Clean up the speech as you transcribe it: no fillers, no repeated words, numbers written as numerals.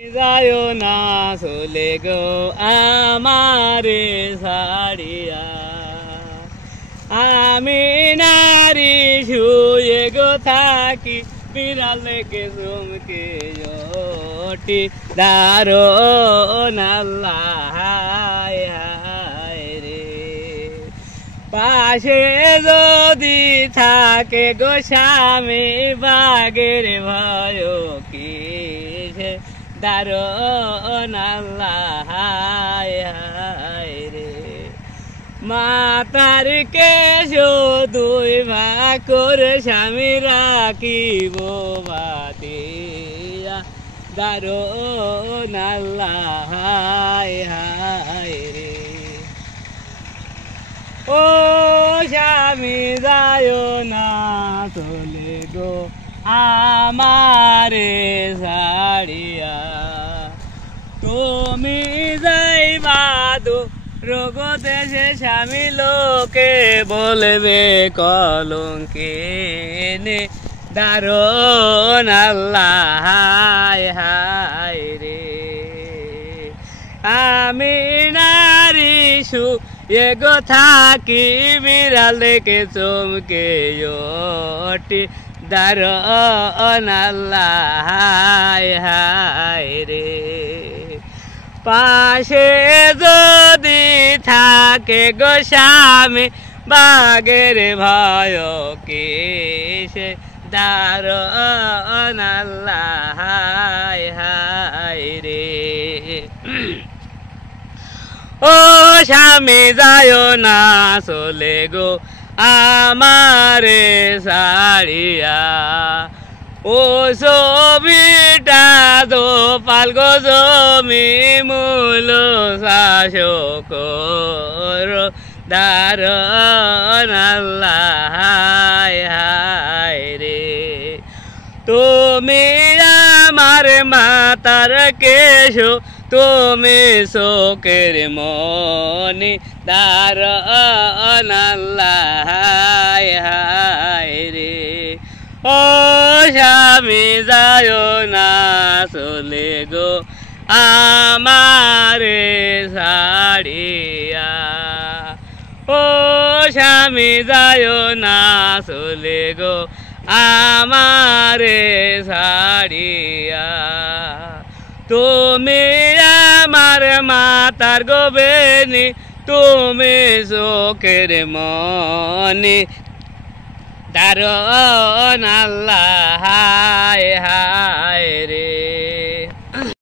যায়ও না চলে গো আমারে ছাড়িয়া, আমি নারী শুয়ে গো থাকি বিড়ালকে চমকে ওঠি দারুণ আল্লাহ রে। পাশে যদি থাকে গো স্বামী বাগের ভয় কিসে দারুণ আল্লাহ রে। মাতার কেশ দুই ভাকর স্বামী রাখিব বাতিয়া দারুণ আল্লাহ রে। ও স্বামী যায় না চলে গো আমারে ছাড়িয়া, তুমি যাইবা রোগ দেশে স্বামী লোকে বলবে কলঙ্কিনী দারুণ আল্লাহ রে। আমি নারী শুয়ে গো থাকি বিড়ালকে চমকে ওঠি দারুণ আল্লাহ রে। পাশে যদি থাকে গো স্বামী বাগের ভয় কিসে দারুণ আল্লাহ রে। ও স্বামী যায় না চলে গো আমারে ছাড়িয়া, ও ছবিটা দো পালগো জমি মূল চাষ করো দারুণ আল্লাহ রে। তুমি আমার মাতার কেশ তুমি চোখের মনি দারুণ আল্লাহ রে। ও স্বামী যায় না চলে গো আমারে ছাড়িয়া, ও স্বামী যায় না চলে গো আমারে ছাড়িয়া, তুমি আমার মাতার গো বেনি তুমি চোখের মনি দারুণ আল্লাহ রে।